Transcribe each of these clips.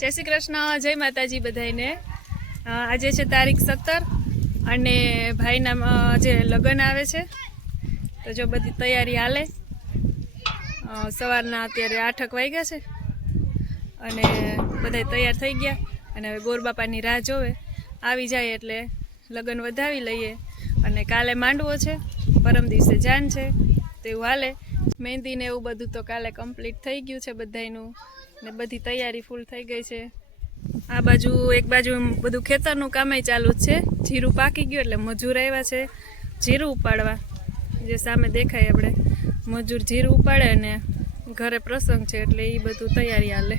જય શ્રી કૃષ્ણ, જય માતાજી બધાને આજે છે તારીખ સત્તર અને ભાઈના જે લગ્ન આવે છે, તો જો બધી તૈયારી હાલે. સવારના અત્યારે આઠક વાગ્યા છે અને બધા તૈયાર થઈ ગયા અને હવે ગોરબાપાની રાહ જોવે. આવી જાય એટલે લગ્ન વધાવી લઈએ અને કાલે માંડવો છે, પરમ દિવસે જાન છે. તેવું હાલે. મહેંદી ને એવું બધું તો કાલે કમ્પ્લીટ થઈ ગયું છે બધાયનું. ને બધી તૈયારી ફૂલ થઈ ગઈ છે. આ બાજુ, એક બાજુ બધું ખેતરનું કામે ચાલુ જ છે. જીરું પાકી ગયું એટલે મજૂર આવ્યા છે જીરું ઉપાડવા. જે સામે દેખાય આપણે. મજૂર જીરું ઉપાડે ને ઘરે પ્રસંગ છે એટલે એ બધું તૈયારી હાલે.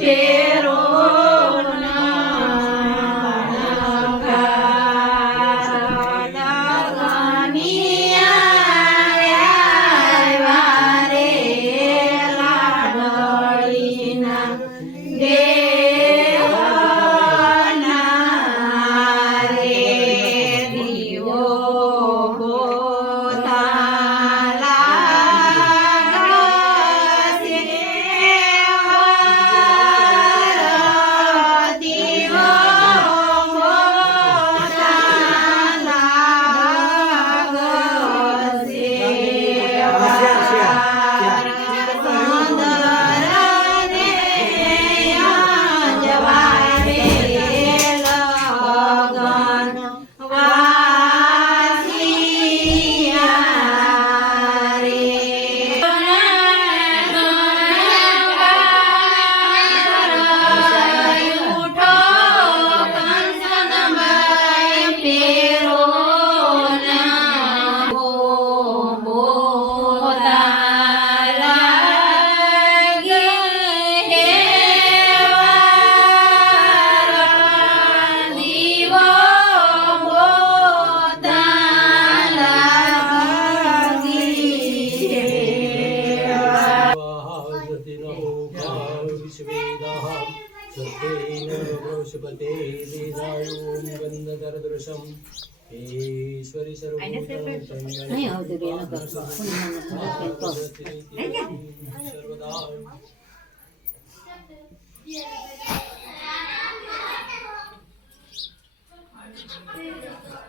Yeah. ईश्वरी सर्वदा હા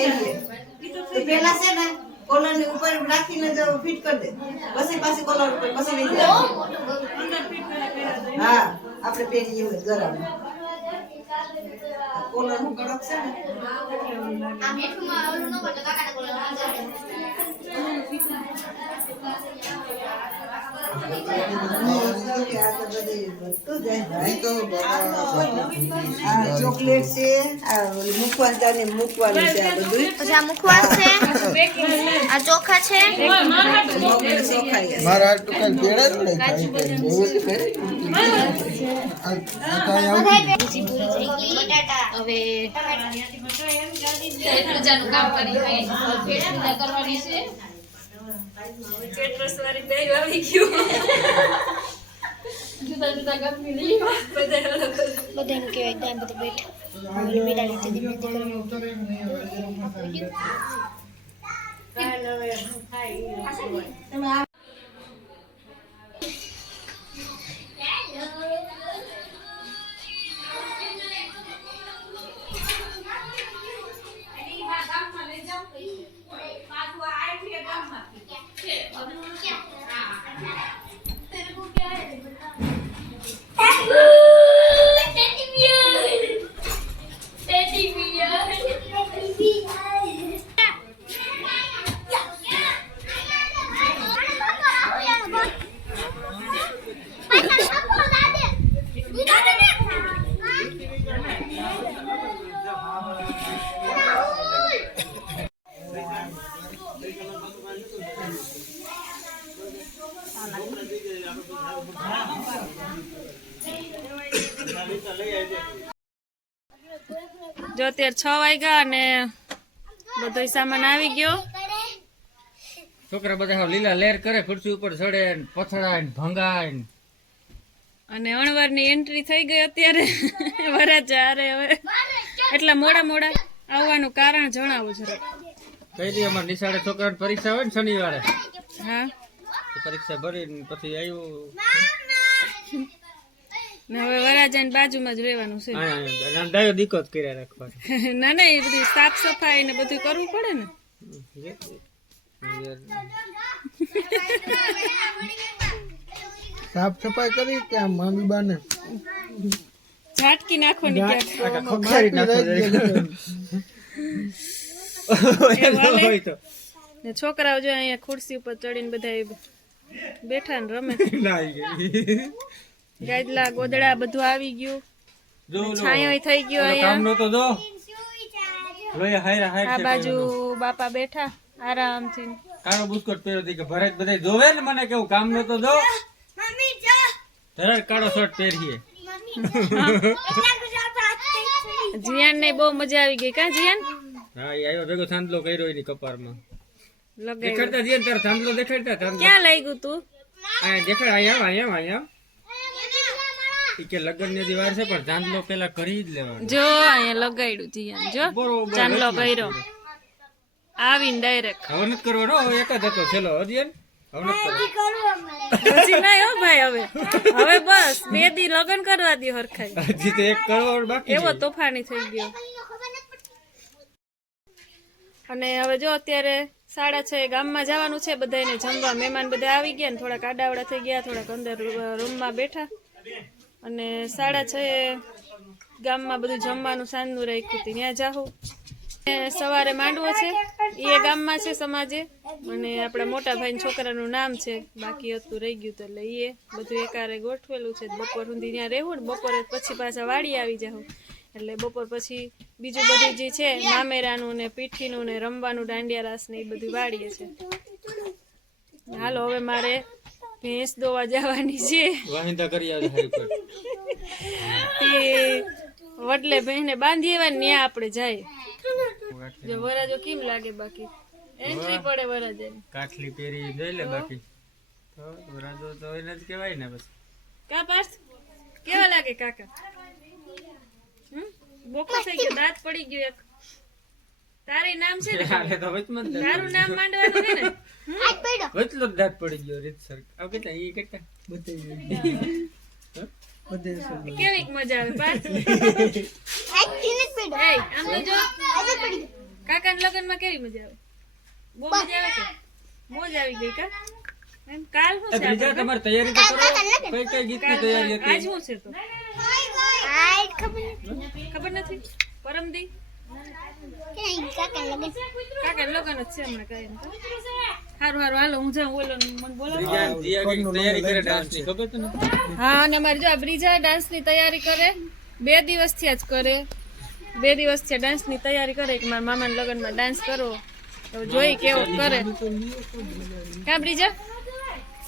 આવીએ. તો પેલા છે. ને. કોલરની ઉપર નાખીને ફિટ કરી દે. પછી પાછી કોલર ઉપર પછી હા આપણે પહેરીએ ગરમ. કોલરનું કડક છે ને. આ મીઠુંમાં ઓલું ન બોલો આ તો બધી વસ્તુ જ ભાઈ. આ ચોકલેટ છે? આ ઓલી મૂકવાની મૂકવાનું છે આ બધું પછી આ મૂકવાનું છે. આ ચોખા છે. મારા હાટુ કાંઈ જ નહીં ખાઈ કઈ. એવું આ- આ કાંઈ આવું છે જુદા જુદા ગમી લઈ એમ કહેવાય ત્યાં બધું બેઠા. ઓલી બિલાડી તે ધીમે ધીમે જો અત્યારે છ વાગ્યા અને બધો સામાન આવી ગયો. છોકરા બધા લીલા લેર કરે ખુરશી ઉપર ચડે પથડાય ભંગાય અને અણવારની એન્ટ્રી થઈ ગઈ અત્યારે. વરાજા અરે હવે. એટલા મોડા મોડા આવવાનું કારણ જણાવો જરા. કઈ દી અમારે નિશાળે છોકરાની પરીક્ષા હોય ને શનિવારે. હા. પરીક્ષા ભરી પછી આવ્યું ને હવે વરાજાની બાજુમાં જ રહેવાનું છે. ડાયો દીકો જ કર્યા રાખવાનો. ના ના એ બધી સાફ સફાઈ ને બધું કરવું પડે ને. સાફ સફાઈ કરી કે મામી બાને? ઝાટકી નાખવાની ખોખારી છોકરાઓ જો અહીંયા ખુરશી ઉપર ચડીને બધા બેઠા ને રમે. ના ગાદલા ગોદડા બધું આવી ગયું. છાંયો થઈ ગયો અહીંયા. આ બાજુ બાપા બેઠા આરામથી. કાળો બુસ્કોટ પહેર્યો હતી કે ભરત બધા જોવે ને મને કેવું કામ નતો જો. ધરાડ કાળો શર્ટ પહેરીએ. જીયાન ને બહુ મજા આવી ગઈ. કા જીયાન? હા એ આવ્યો ભેગો થાંદલો કર્યો એની કપારમાં લગાવ્યું. દેખાડતા જઈએ ને તારે દેખાડતા થાંભલો ક્યાં લઈ ગયું તું? આ દેખાડ અહીંયા આવ, અહીંયા અહીંયા કે લગ્નની વાર છે પણ ચાંદલો પેલા કરી જ લેવાનો. જો અહીંયા લગાડ્યું જીયાન જો ચાંદલો કર્યો. આવીને ડાયરેક્ટ હવે નથી કરવાનો? હવે એક જ હતો છેલ્લો. હજી એને? હવે નથી કરવાનો. હજી નહીં હો ભાઈ હવે. હવે બસ બે દી લગ્ન કરવા દી હરખાઈ. હજી તો એક કરોડ બાકી એવો તોફાની થઈ ગયો. અને હવે જો અત્યારે સાડા છ ગામમાં જવાનું છે બધાને જમવા મહેમાન બધા આવી ગયા ને થોડાક આડાવડા થઈ ગયા થોડાક અંદર રૂમમાં બેઠા. અને સાડા છ ગામમાં બધું જમવાનું સાંજનું રાખ્યું હતું. ત્યાં જાહું. સવારે માંડવો છે. એ ગામમાં છે સમાજે. અને આપણા મોટા છોકરાનું નામ છે. બાકી હતું રહી ગયું એટલે એ બધું એકારે ગોઠવેલું છે. બપોર સુધી ત્યાં રહેવું ને બપોરે પછી પાછા વાડી આવી જાઉં એટલે બપોર પછી બીજું બધું જે છે, મામેરાનું ને પીઠીનું ને રમવાનું, દાંડિયા રાસ ને એ બધું વાળીએ છે. હાલો, હવે મારે ભેંસ દોવા જવાની છે. વાહિંદા કરી આવે હારી વડલે બહેને બાંધી એવા ને આપણે જાય. જો વરાજો કેમ લાગે બાકી? એન્ટ્રી પડે વરાજે. કાઠલી પહેરી જોઈ લે બાકી. તો વરાજો તો એને જ કહેવાય ને બસ કા પાસ કેવા લાગે કાકા? હમ? બોકો થઈ ગયો દાંત પડી ગયો એક. તારી નામ છે ને? તો વચમાં તારું નામ માંડવાનું છે ને? વચલો જ દાંત પડી ગયો રીતસર આ કેટલા ઈ કેટલા કેવીક મજા આવે પાર્થ આમ તો જો કાકાના લગ્નમાં કેવી મજા આવે? બહુ મજા આવે કે? મોજ આવી ગઈ કા? કાલ શું છે બીજા તમારે તૈયારી તો કરો. કઈ કઈ ગીતની તૈયારી આજ શું છે તો? ખબર નથી? પરમદી? કાકા લગન જ છે હમણાં તો. હારું હારું હાલો હું જાઉં ઓલો મને બોલાવો બીજા જીયા કંઈક તૈયારી કરે ડાન્સની ખબર તને હા અને અમારે જો બ્રિજા ડાન્સની તૈયારી કરે બે દિવસથી જ કરે બે દિવસથી ડાન્સની તૈયારી કરે કે મારા મામાના લગ્નમાં ડાન્સ કરો તો જોઈ કેવો કરે કા બ્રિજા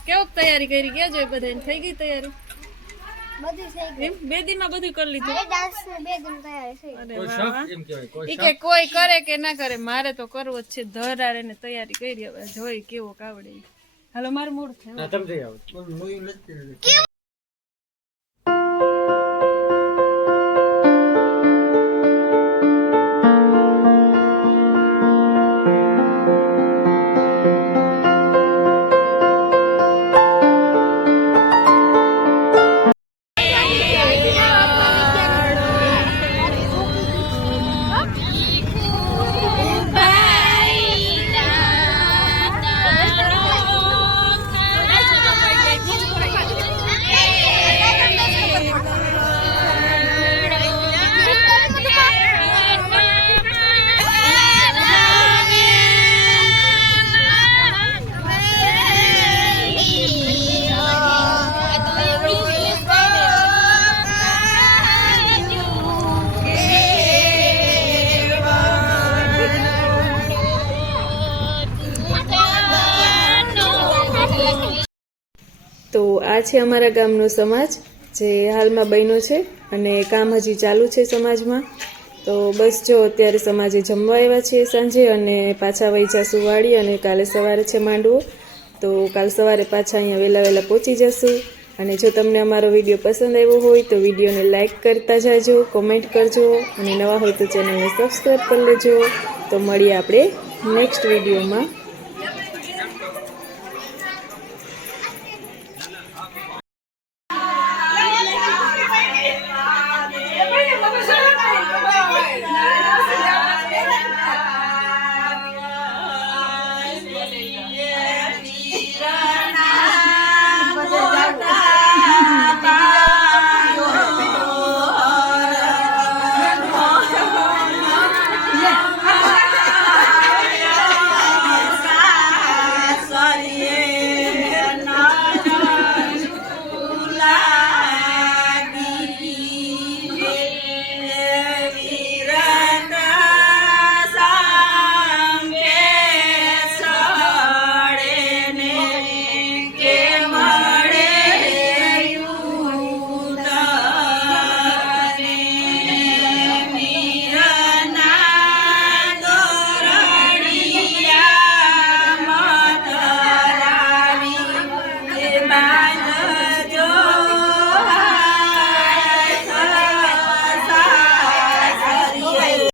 કેવો તૈયારી કરી ગયા જોઈ બધા થઈ ગઈ તૈયારી બે દિનમાં બધું કરી લીધું? કે કોઈ કરે કે ના કરે મારે તો કરવો જ છે. ધરારે ને તૈયારી કરી હવે જોઈ કેવો કાવડે હાલો મારું મૂડ છે. આ છે અમારા ગામનો સમાજ, જે હાલમાં બન્યો છે અને કામ હજી ચાલુ છે સમાજમાં. તો બસ જો અત્યારે સમાજે જમવા આવ્યા છીએ સાંજે અને પાછા વહી જશું વાડી અને કાલે સવારે છે માંડવો. તો કાલ સવારે પાછા અહીંયા વહેલા વહેલા પહોંચી જશું. અને જો તમને અમારો વીડિયો પસંદ આવ્યો હોય તો વિડીયોને લાઇક કરતા જાજો, કોમેન્ટ કરજો અને નવા હોય તો ચેનલને સબસ્ક્રાઈબ કરી લેજો. તો મળીએ આપણે નેક્સ્ટ વિડીયોમાં.